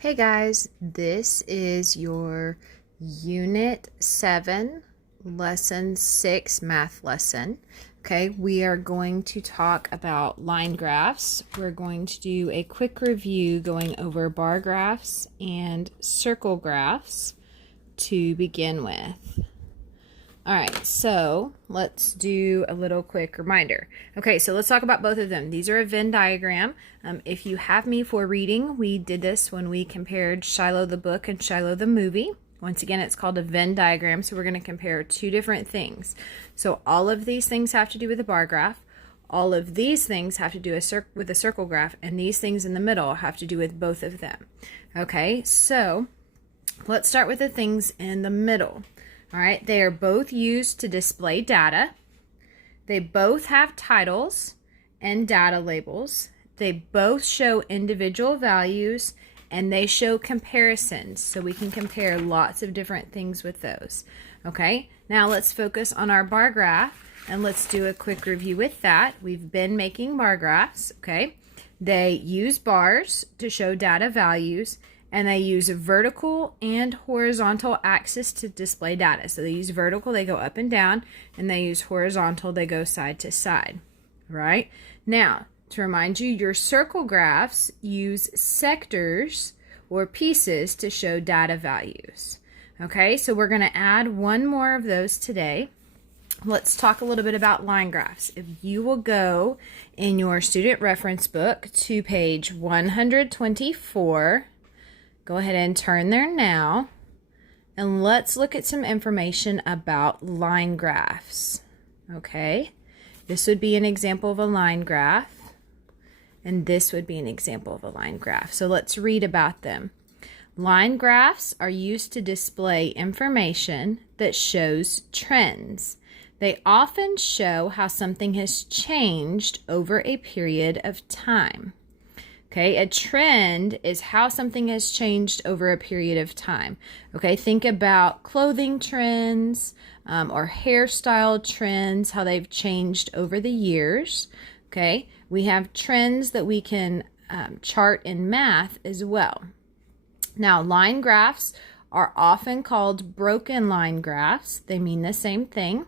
Hey guys, this is your Unit 7, Lesson 6 math lesson. Okay, we are going to talk about line graphs. We're going to do a quick review going over bar graphs and circle graphs to begin with. All right, so let's do a little quick reminder. Okay, so let's talk about both of them. These are a Venn diagram. If you have me for reading, we did this when we compared Shiloh the book and Shiloh the movie. Once again, it's called a Venn diagram, so we're going to compare two different things. So all of these things have to do with a bar graph. All of these things have to do with a circle graph, and these things in the middle have to do with both of them. Okay, so let's start with the things in the middle. All right, they are both used to display data. They both have titles and data labels. They both show individual values, and they show comparisons, so we can compare lots of different things with those. Okay, now let's focus on our bar graph, and let's do a quick review with that. We've been making bar graphs, okay? They use bars to show data values, and they use a vertical and horizontal axis to display data. So they use vertical, they go up and down, and they use horizontal, they go side to side, right? Now, to remind you, your circle graphs use sectors or pieces to show data values. Okay, so we're going to add one more of those today. Let's talk a little bit about line graphs. If you will go in your student reference book to page 124, go ahead and turn there now, and let's look at some information about line graphs. Okay, this would be an example of a line graph, and this would be an example of a line graph. So let's read about them. Line graphs are used to display information that shows trends. They often show how something has changed over a period of time. Okay, a trend is how something has changed over a period of time. Okay, think about clothing trends or hairstyle trends, how they've changed over the years. Okay, we have trends that we can chart in math as well. Now, line graphs are often called broken line graphs. They mean the same thing.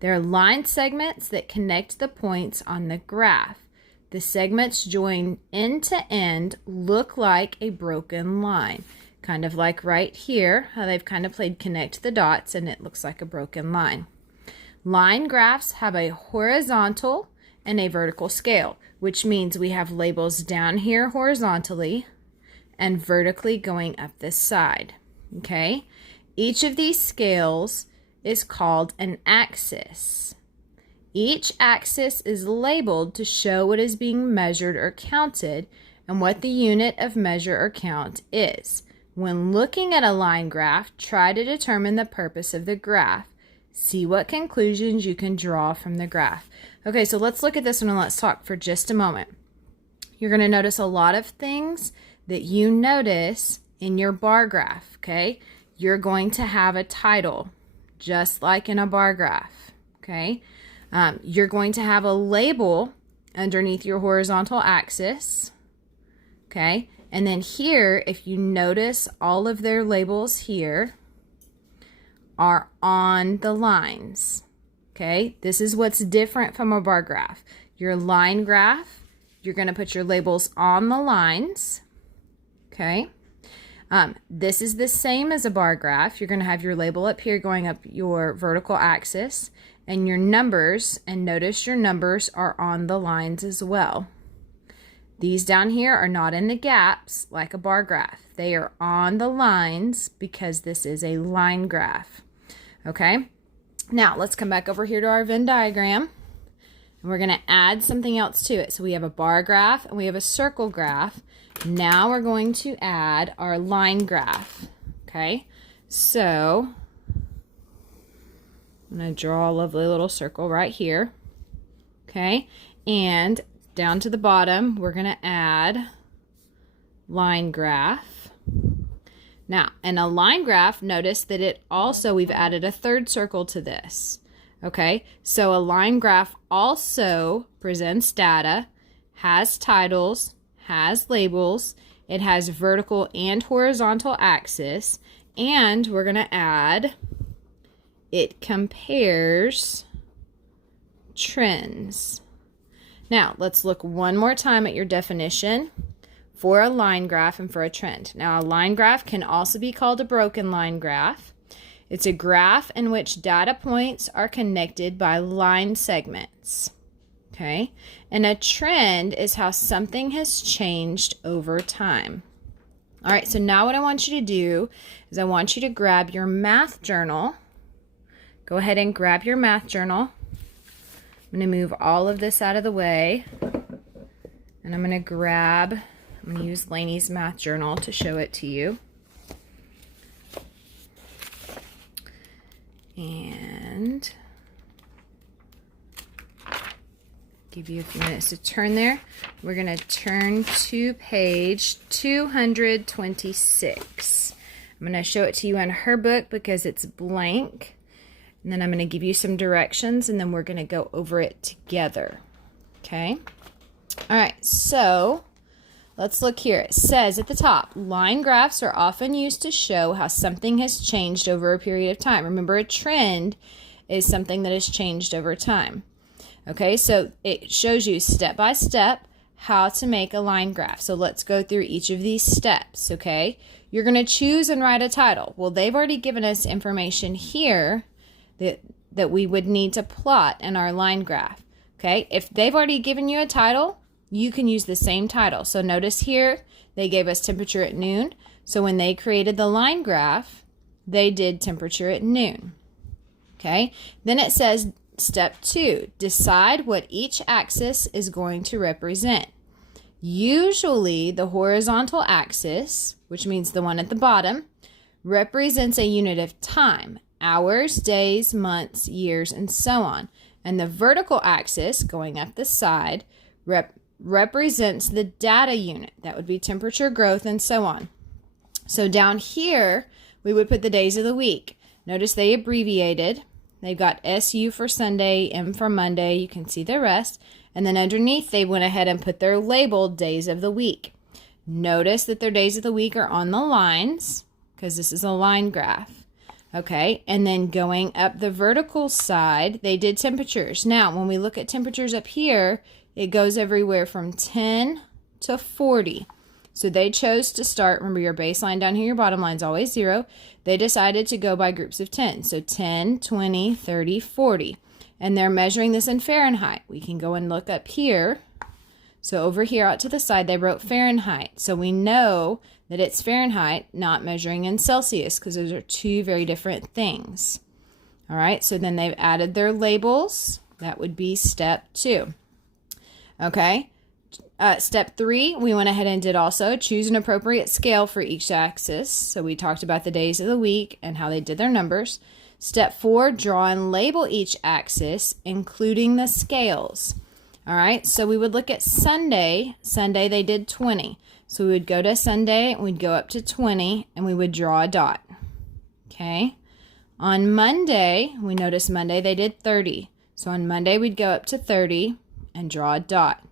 They're line segments that connect the points on the graph. The segments join end to end look like a broken line, kind of like right here, how they've kind of played connect the dots and it looks like a broken line. Line graphs have a horizontal and a vertical scale, which means we have labels down here horizontally and vertically going up this side. Okay? Each of these scales is called an axis. Each axis is labeled to show what is being measured or counted and what the unit of measure or count is. When looking at a line graph, try to determine the purpose of the graph. See what conclusions you can draw from the graph. Okay, so let's look at this one and let's talk for just a moment. You're going to notice a lot of things that you notice in your bar graph, okay? You're going to have a title, just like in a bar graph, okay? You're going to have a label underneath your horizontal axis, okay? And then here, if you notice, all of their labels here are on the lines, okay? This is what's different from a bar graph. Your line graph, you're going to put your labels on the lines, okay? This is the same as a bar graph. You're going to have your label up here going up your vertical axis, and your numbers, and notice your numbers are on the lines as well. These down here are not in the gaps like a bar graph. They are on the lines because this is a line graph. Okay, now let's come back over here to our Venn diagram, and we're going to add something else to it. So we have a bar graph and we have a circle graph. Now we're going to add our line graph. Okay, so I'm going to draw a lovely little circle right here, okay, and down to the bottom, we're going to add line graph. Now, in a line graph, notice that we've added a third circle to this, okay, so a line graph also presents data, has titles, has labels. It has vertical and horizontal axis. And we're going to add, it compares trends. Now, let's look one more time at your definition for a line graph and for a trend. Now, a line graph can also be called a broken line graph. It's a graph in which data points are connected by line segments. Okay? And a trend is how something has changed over time. All right, so now what I want you to do is I want you to grab your math journal. Go ahead and grab your math journal. I'm going to move all of this out of the way. And I'm going to use Lainey's math journal to show it to you. And give you a few minutes to turn there. We're going to turn to page 226. I'm going to show it to you in her book because it's blank. And then I'm going to give you some directions and then we're going to go over it together. Okay? All right, so let's look here. It says at the top, line graphs are often used to show how something has changed over a period of time. Remember, a trend is something that has changed over time. Okay, so it shows you step by step how to make a line graph. So let's go through each of these steps, okay? You're going to choose and write a title. Well, they've already given us information here that we would need to plot in our line graph, okay? If they've already given you a title, you can use the same title. So notice here, they gave us temperature at noon. So when they created the line graph, they did temperature at noon, okay? Then it says, step 2, decide what each axis is going to represent. Usually the horizontal axis, which means the one at the bottom, represents a unit of time, hours, days, months, years, and so on. And the vertical axis, going up the side, represents the data unit. That would be temperature, growth, and so on. So down here, we would put the days of the week. Notice they abbreviated. They've got SU for Sunday, M for Monday. You can see the rest. And then underneath, they went ahead and put their labeled days of the week. Notice that their days of the week are on the lines because this is a line graph. Okay, and then going up the vertical side, they did temperatures. Now, when we look at temperatures up here, it goes everywhere from 10 to 40. So they chose to start, remember your baseline down here, your bottom line is always 0. They decided to go by groups of 10. So 10, 20, 30, 40. And they're measuring this in Fahrenheit. We can go and look up here. So over here out to the side, they wrote Fahrenheit. So we know that it's Fahrenheit, not measuring in Celsius, because those are two very different things. All right, so then they've added their labels. That would be step 2. Okay. Step 3, we went ahead and did also choose an appropriate scale for each axis. So we talked about the days of the week and how they did their numbers. Step 4, draw and label each axis, including the scales. All right, so we would look at Sunday. Sunday, they did 20. So we would go to Sunday, we'd go up to 20, and we would draw a dot. Okay. On Monday, we noticed Monday they did 30. So on Monday, we'd go up to 30 and draw a dot.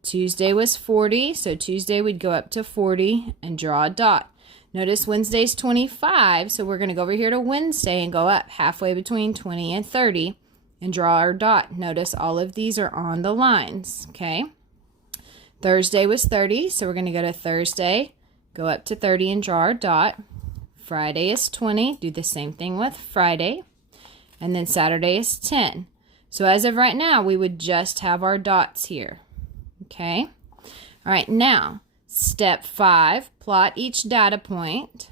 Tuesday was 40, so Tuesday we'd go up to 40 and draw a dot. Notice Wednesday's 25, so we're going to go over here to Wednesday and go up halfway between 20 and 30 and draw our dot. Notice all of these are on the lines, okay? Thursday was 30, so we're going to go to Thursday, go up to 30 and draw our dot. Friday is 20, do the same thing with Friday. And then Saturday is 10. So as of right now, we would just have our dots here. Okay. All right. Now, step 5, plot each data point.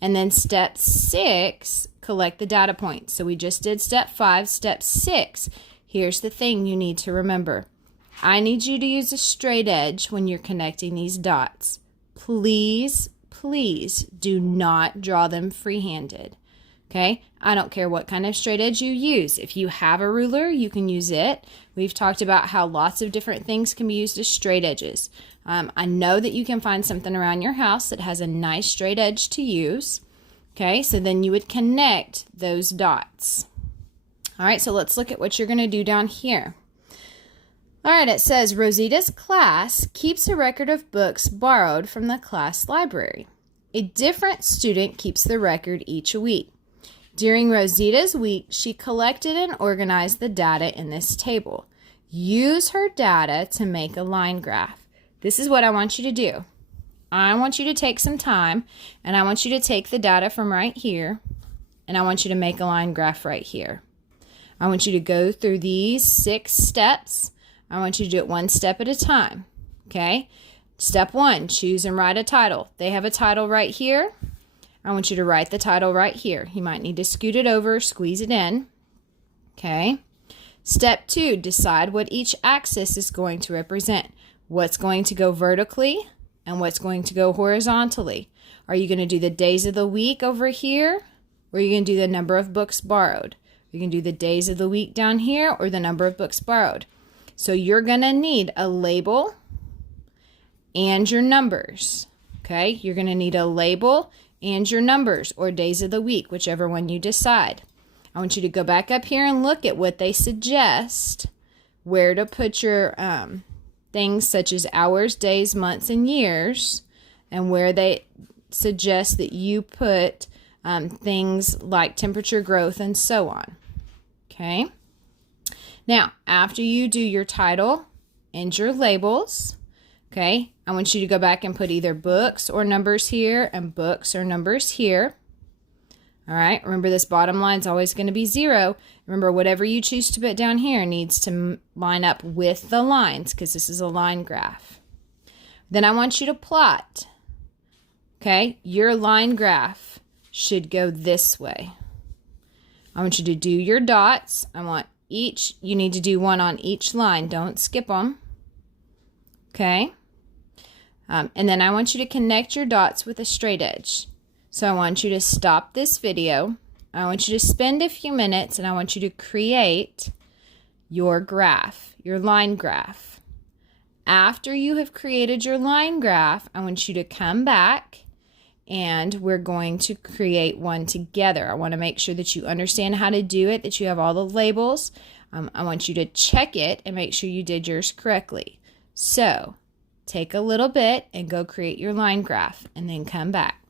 And then step 6, collect the data points. So we just did step 5. Step 6, here's the thing you need to remember. I need you to use a straight edge when you're connecting these dots. Please, please do not draw them free-handed. Okay, I don't care what kind of straight edge you use. If you have a ruler, you can use it. We've talked about how lots of different things can be used as straight edges. I know that you can find something around your house that has a nice straight edge to use. Okay, so then you would connect those dots. All right, so let's look at what you're going to do down here. All right, it says Rosita's class keeps a record of books borrowed from the class library. A different student keeps the record each week. During Rosita's week, she collected and organized the data in this table. Use her data to make a line graph. This is what I want you to do. I want you to take some time, and I want you to take the data from right here, and I want you to make a line graph right here. I want you to go through these 6 steps. I want you to do it one step at a time, okay? Step 1, choose and write a title. They have a title right here. I want you to write the title right here. You might need to scoot it over, squeeze it in, okay? Step 2, decide what each axis is going to represent. What's going to go vertically and what's going to go horizontally. Are you going to do the days of the week over here, or are you going to do the number of books borrowed? You can do the days of the week down here or the number of books borrowed. So you're going to need a label and your numbers, okay? You're going to need a label and your numbers or days of the week, whichever one you decide. I want you to go back up here and look at what they suggest, where to put your things such as hours, days, months, and years, and where they suggest that you put things like temperature, growth, and so on, okay? Now, after you do your title and your labels, okay, I want you to go back and put either books or numbers here and books or numbers here. All right, remember this bottom line is always going to be 0. Remember, whatever you choose to put down here needs to line up with the lines because this is a line graph. Then I want you to plot, okay? Your line graph should go this way. I want you to do your dots. You need to do one on each line. Don't skip them. Okay? And then I want you to connect your dots with a straight edge. So I want you to stop this video. I want you to spend a few minutes and I want you to create your graph, your line graph. After you have created your line graph, I want you to come back and we're going to create one together. I want to make sure that you understand how to do it, that you have all the labels. I want you to check it and make sure you did yours correctly. So take a little bit and go create your line graph and then come back.